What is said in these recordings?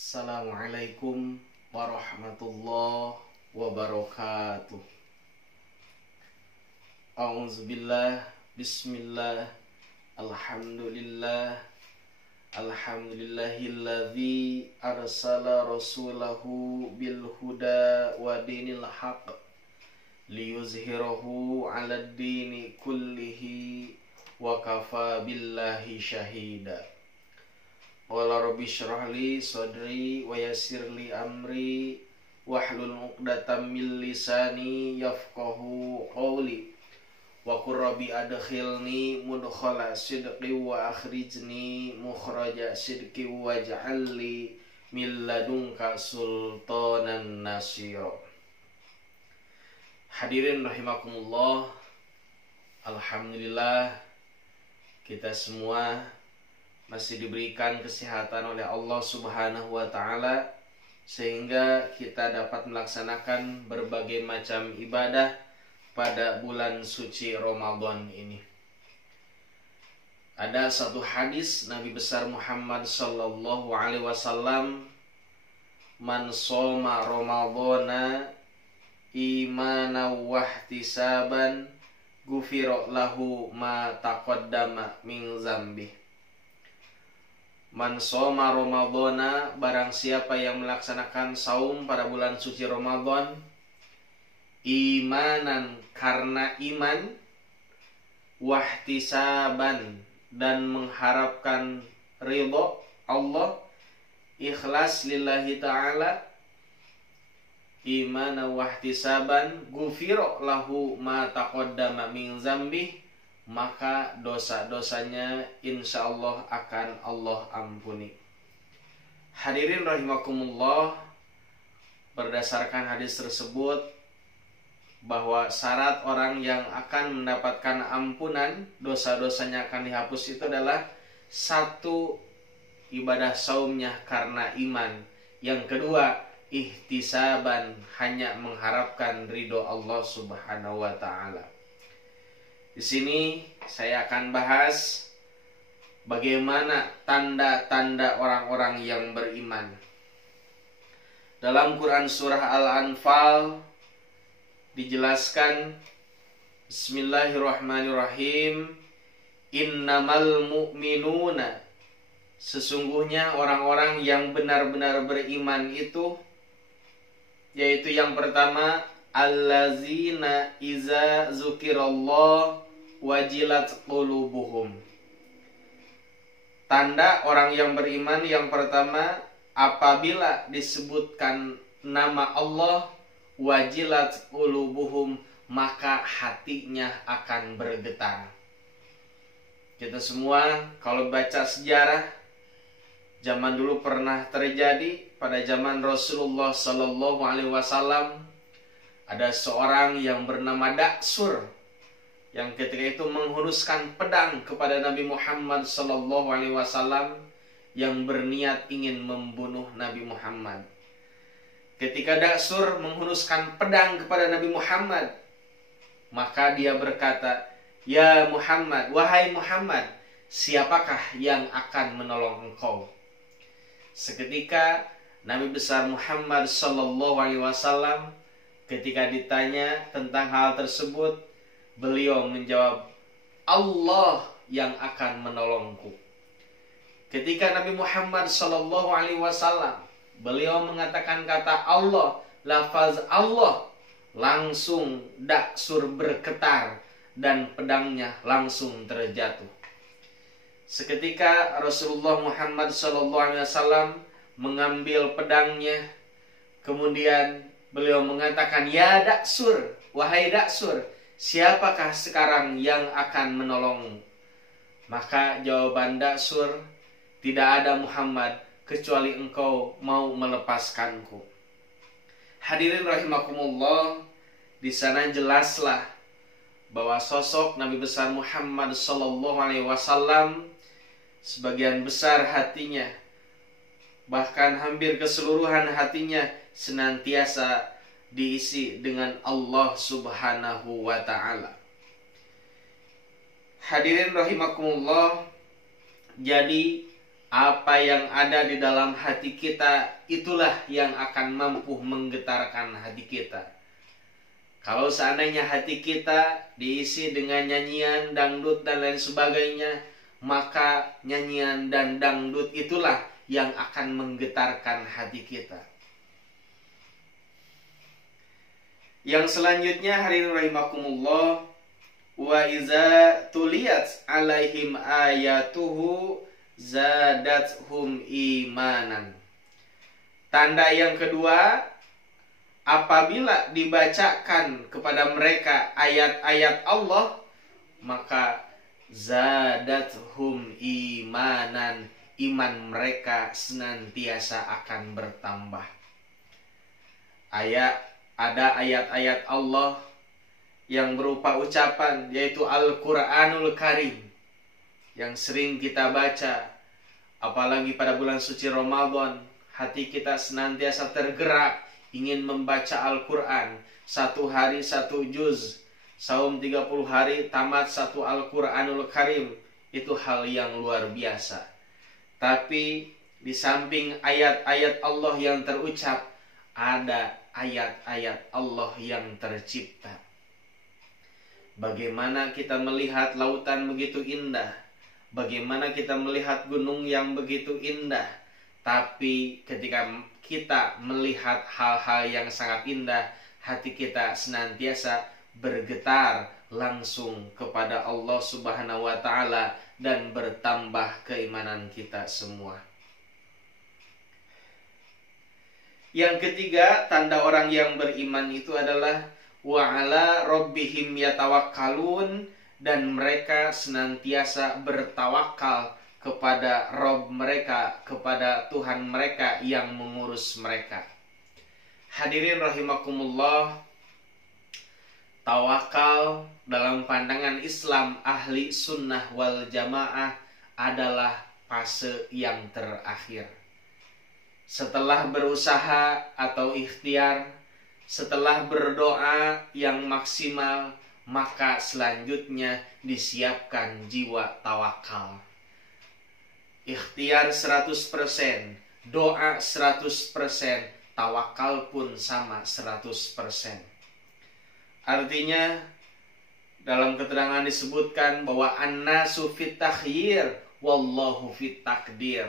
Assalamualaikum warahmatullahi wabarakatuh. A'udzubillah, bismillah, alhamdulillah, alhamdulillahilladzi arsala rasulahu bil huda wa dinil haq liyuzhirahu 'alad dini kullihi wa kafa billahi syahida. Qala rabbi shrah li sadri wa yassir li amri wahlul 'uqdatam min lisani yafqahu qawli wa qur rabbi adkhilni mudkhala sidqi wa akhrijni mukhraja sidqi waj'al li min ladunka sultanan nasira. Hadirin rahimakumullah, alhamdulillah kita semua masih diberikan kesehatan oleh Allah Subhanahu wa Ta'ala, sehingga kita dapat melaksanakan berbagai macam ibadah pada bulan suci Ramadan ini. Ada satu hadis Nabi besar Muhammad sallallahu alaihi wasallam, man shoma ramadhana imanan wa ihtisaban ghufira lahu ma taqaddama min dzambi. Man shoma ramadhana, barang siapa yang melaksanakan saum pada bulan suci Ramadan, imanan karena iman, wahtisaban dan mengharapkan ridho Allah, ikhlas lillahi ta'ala, imanan wahtisaban, ghufira lahu ma taqaddama min dzambi, maka dosa-dosanya insya Allah akan Allah ampuni. Hadirin rahimakumullah, berdasarkan hadis tersebut bahwa syarat orang yang akan mendapatkan ampunan, dosa-dosanya akan dihapus, itu adalah satu, ibadah saumnya karena iman. Yang kedua, ihtisaban, hanya mengharapkan ridho Allah Subhanahu wa Ta'ala. Di sini saya akan bahas bagaimana tanda-tanda orang-orang yang beriman. Dalam Quran surah Al-Anfal dijelaskan, Bismillahirrahmanirrahim, innamal mu'minuna, sesungguhnya orang-orang yang benar-benar beriman itu, yaitu yang pertama, allazina iza zukirallah wajilat qulubuhum. Tanda orang yang beriman yang pertama, apabila disebutkan nama Allah, wajilat qulubuhum, maka hatinya akan bergetar. Kita semua kalau baca sejarah, zaman dulu pernah terjadi pada zaman Rasulullah sallallahu alaihi wasallam. Ada seorang yang bernama Daksur, yang ketika itu menghunuskan pedang kepada Nabi Muhammad sallallahu alaihi wasallam, yang berniat ingin membunuh Nabi Muhammad. Ketika Daksur menghunuskan pedang kepada Nabi Muhammad, maka dia berkata, "Ya Muhammad, wahai Muhammad, siapakah yang akan menolong engkau?" Seketika Nabi besar Muhammad sallallahu alaihi wasallam ketika ditanya tentang hal tersebut, beliau menjawab, Allah yang akan menolongku. Ketika Nabi Muhammad sallallahu alaihi wasallam beliau mengatakan kata Allah, lafaz Allah, langsung Daksur bergetar dan pedangnya langsung terjatuh. Seketika Rasulullah Muhammad sallallahu alaihi wasallam mengambil pedangnya, kemudian beliau mengatakan, "Ya Daksur, wahai Daksur, siapakah sekarang yang akan menolongmu?" Maka jawaban Daksur, "Tidak ada Muhammad, kecuali engkau mau melepaskanku." Hadirin rahimakumullah, di sana jelaslah bahwa sosok Nabi besar Muhammad sallallahu alaihi wasallam sebagian besar hatinya, bahkan hampir keseluruhan hatinya, senantiasa diisi dengan Allah Subhanahu wa Ta'ala. Hadirin rahimakumullah, jadi Apa yang ada di dalam hati kita, itulah yang akan mampu menggetarkan hati kita. Kalau seandainya hati kita diisi dengan nyanyian, dangdut, dan lain sebagainya, maka nyanyian dan dangdut itulah yang akan menggetarkan hati kita. Yang selanjutnya, hadirin rahimakumullah, wa iza tuliyat alaihim ayatuhu zadathum imanan. Tanda yang kedua, apabila dibacakan kepada mereka ayat-ayat Allah, maka zadathum imanan, iman mereka senantiasa akan bertambah. Ada ayat-ayat Allah yang berupa ucapan, yaitu Al-Quranul Karim, yang sering kita baca. Apalagi pada bulan suci Ramadan, hati kita senantiasa tergerak ingin membaca Al-Quran. 1 hari 1 juz, saum 30 hari tamat 1 Al-Quranul Karim. Itu hal yang luar biasa. Tapi di samping ayat-ayat Allah yang terucap, ada ayat-ayat Allah yang tercipta. Bagaimana kita melihat lautan begitu indah, bagaimana kita melihat gunung yang begitu indah, tapi ketika kita melihat hal-hal yang sangat indah, hati kita senantiasa bergetar langsung kepada Allah Subhanahu wa Ta'ala dan bertambah keimanan kita semua. Yang ketiga, tanda orang yang beriman itu adalah wa ala rabbihim yatawakkalun, dan mereka senantiasa bertawakal kepada Rabb mereka, kepada Tuhan mereka yang mengurus mereka. Hadirin rahimakumullah, tawakal dalam pandangan Islam ahli sunnah wal jamaah adalah fase yang terakhir. Setelah berusaha atau ikhtiar, setelah berdoa yang maksimal, maka selanjutnya disiapkan jiwa tawakal. Ikhtiar 100%, doa 100%, tawakal pun sama 100%. Artinya dalam keterangan disebutkan bahwa an-nasu fit takhyir wallahu fit takdir.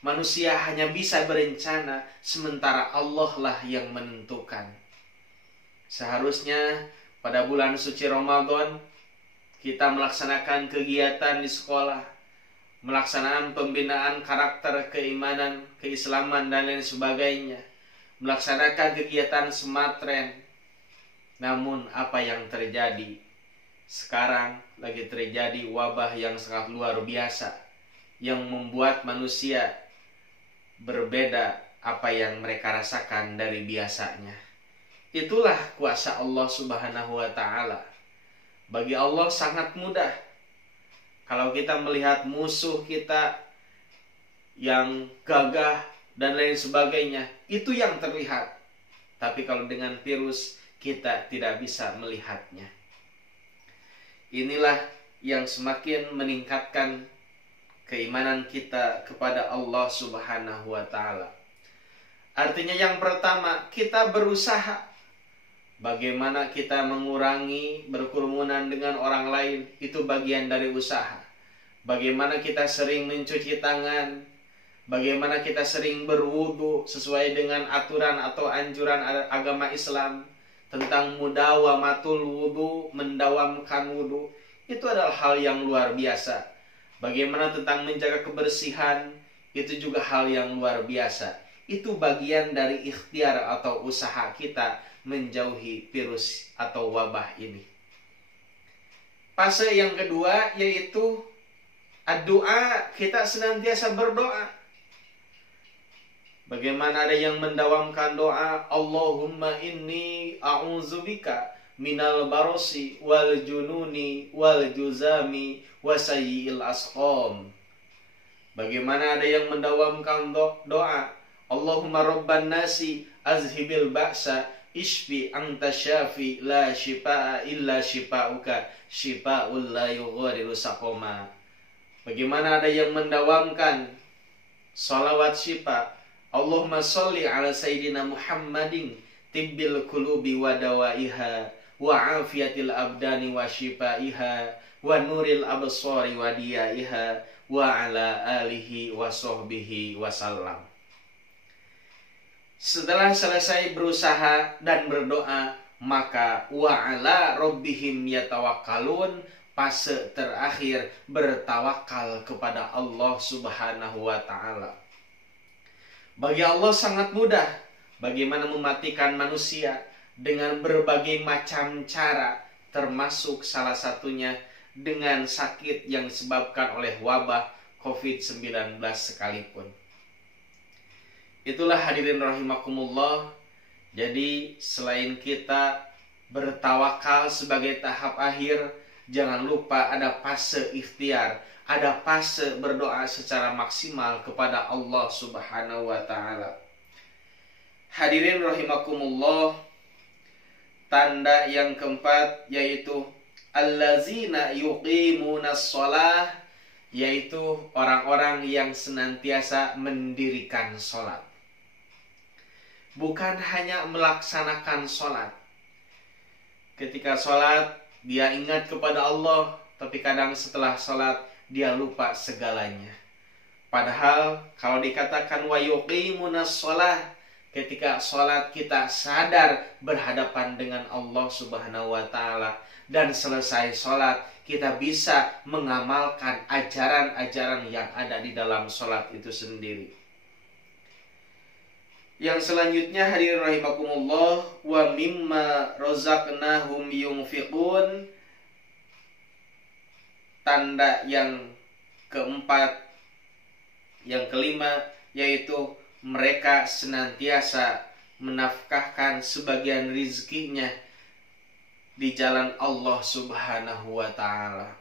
Manusia hanya bisa berencana, sementara Allah lah yang menentukan. Seharusnya pada bulan suci Ramadan kita melaksanakan kegiatan di sekolah, melaksanakan pembinaan karakter, keimanan, keislaman, dan lain sebagainya, melaksanakan kegiatan sematren. Namun apa yang terjadi? Sekarang lagi terjadi wabah yang sangat luar biasa, yang membuat manusia berbeda apa yang mereka rasakan dari biasanya. Itulah kuasa Allah Subhanahu wa Ta'ala. Bagi Allah sangat mudah. Kalau kita melihat musuh kita yang gagah dan lain sebagainya, itu yang terlihat. Tapi kalau dengan virus, kita tidak bisa melihatnya. Inilah yang semakin meningkatkan keimanan kita kepada Allah Subhanahu wa Ta'ala. Artinya yang pertama, kita berusaha. Bagaimana kita mengurangi berkerumunan dengan orang lain, itu bagian dari usaha. Bagaimana kita sering mencuci tangan, bagaimana kita sering berwudu sesuai dengan aturan atau anjuran agama Islam tentang mudawamatul wudu, mendawamkan wudu, itu adalah hal yang luar biasa. Bagaimana tentang menjaga kebersihan, itu juga hal yang luar biasa. Itu bagian dari ikhtiar atau usaha kita menjauhi virus atau wabah ini. Fase yang kedua yaitu doa, kita senantiasa berdoa. Bagaimana ada yang mendawamkan doa, Allahumma inni a'udzubika minal barosi wal jununi wal juzami wasayil asqam. Bagaimana ada yang mendawamkan doa, Allahumma rabban nasi azhibil ba'sa ishfi anta syafi la shifa'a illa shifa'uka shifa'ul la yughadiru saqama. Bagaimana ada yang mendawamkan Salawat syifa. Allahumma sholli ala sayyidina Muhammadin tibbil qulubi wa dawaiha wa afiyatil abdani wa shifaiha wa nuril absari wa diyaiha wa ala alihi wa sahbihi wasallam. Setelah selesai berusaha dan berdoa, maka wa ala rabbihim yatawakkalun, fase terakhir bertawakal kepada Allah Subhanahu wa taala. Bagi Allah sangat mudah bagaimana mematikan manusia dengan berbagai macam cara, termasuk salah satunya dengan sakit yang disebabkan oleh wabah COVID-19 sekalipun. Itulah hadirin rahimakumullah. Jadi selain kita bertawakal sebagai tahap akhir, jangan lupa ada fase ikhtiar, ada fase berdoa secara maksimal kepada Allah Subhanahu wa taala. Hadirin rahimakumullah, tanda yang keempat yaitu allazina yuqimunas shalah, yaitu orang-orang yang senantiasa mendirikan sholat. Bukan hanya melaksanakan sholat. Ketika sholat dia ingat kepada Allah, tapi kadang setelah sholat dia lupa segalanya. Padahal kalau dikatakan wa yuqimunas shalah, ketika sholat kita sadar berhadapan dengan Allah Subhanahu wa taala, dan selesai sholat kita bisa mengamalkan ajaran-ajaran yang ada di dalam sholat itu sendiri. Yang selanjutnya hadirin rahimakumullah, wa mimma razaqnahum yunfiqun. Tanda yang keempat, yang kelima, yaitu mereka senantiasa menafkahkan sebagian rizkinya di jalan Allah Subhanahu wa taala.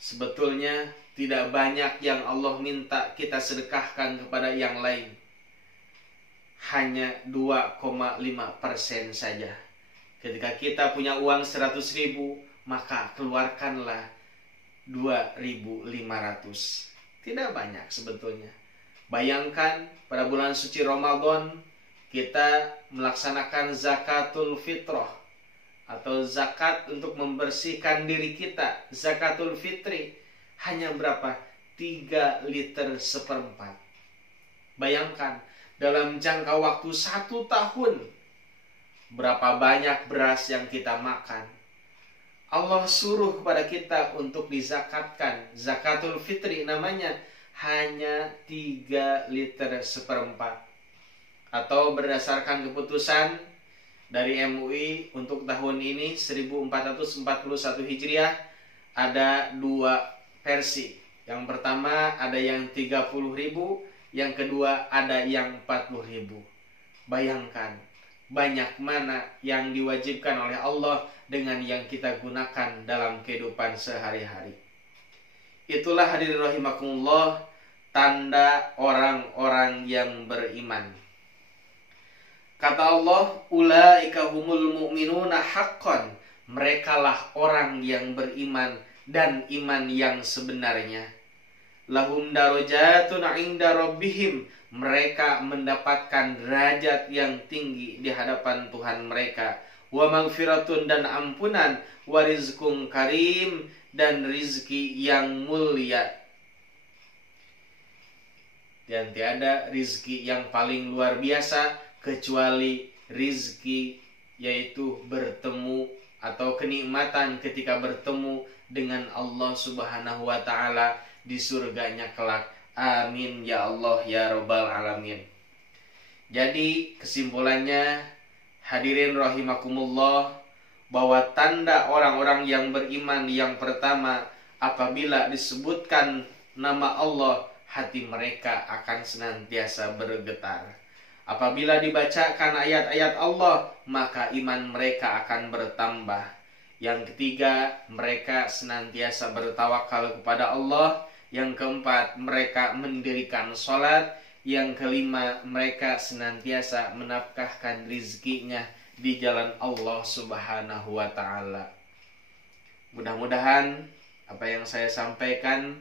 Sebetulnya tidak banyak yang Allah minta kita sedekahkan kepada yang lain. Hanya 2,5% saja. Ketika kita punya uang 100.000, maka keluarkanlah 2.500. Tidak banyak sebetulnya. Bayangkan pada bulan suci Ramadan kita melaksanakan zakatul fitrah atau zakat untuk membersihkan diri kita. Zakatul fitri hanya berapa? 3 liter seperempat. Bayangkan dalam jangka waktu 1 tahun berapa banyak beras yang kita makan. Allah suruh kepada kita untuk dizakatkan. Zakatul fitri namanya, hanya 3 liter seperempat. Atau berdasarkan keputusan dari MUI untuk tahun ini 1441 Hijriah, ada 2 versi. Yang pertama ada yang 30.000, yang kedua ada yang 40.000. Bayangkan banyak mana yang diwajibkan oleh Allah dengan yang kita gunakan dalam kehidupan sehari-hari. Itulah hadirin rahimakumullah, tanda orang-orang yang beriman. Kata Allah, ulaika humul mu'minuna haqqan, merekalah orang yang beriman dan iman yang sebenarnya. Lahum darajatun 'inda rabbihim, mereka mendapatkan derajat yang tinggi di hadapan Tuhan mereka. Wa maghfiratun, dan ampunan, wa rizqun karim, dan rizki yang mulia. Dan tiada rizki yang paling luar biasa kecuali rizki, yaitu bertemu atau kenikmatan ketika bertemu dengan Allah Subhanahu wa ta'ala di surganya kelak. Amin ya Allah ya Rabbal Alamin. Jadi kesimpulannya hadirin rahimakumullah, bahwa tanda orang-orang yang beriman yang pertama, apabila disebutkan nama Allah, hati mereka akan senantiasa bergetar. Apabila dibacakan ayat-ayat Allah, maka iman mereka akan bertambah. Yang ketiga, mereka senantiasa bertawakal kepada Allah. Yang keempat, mereka mendirikan sholat. Yang kelima, mereka senantiasa menafkahkan rizkinya di jalan Allah Subhanahu wa ta'ala. Mudah-mudahan apa yang saya sampaikan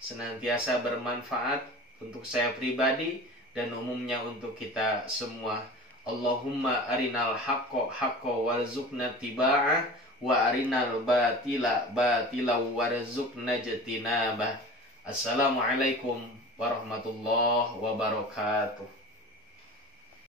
senantiasa bermanfaat untuk saya pribadi dan umumnya untuk kita semua. Allahumma arinal haqqo haqqo warzuqna tiba'ah wa arinal batila batila warzuqna jatinabah. Assalamualaikum warahmatullahi wabarakatuh.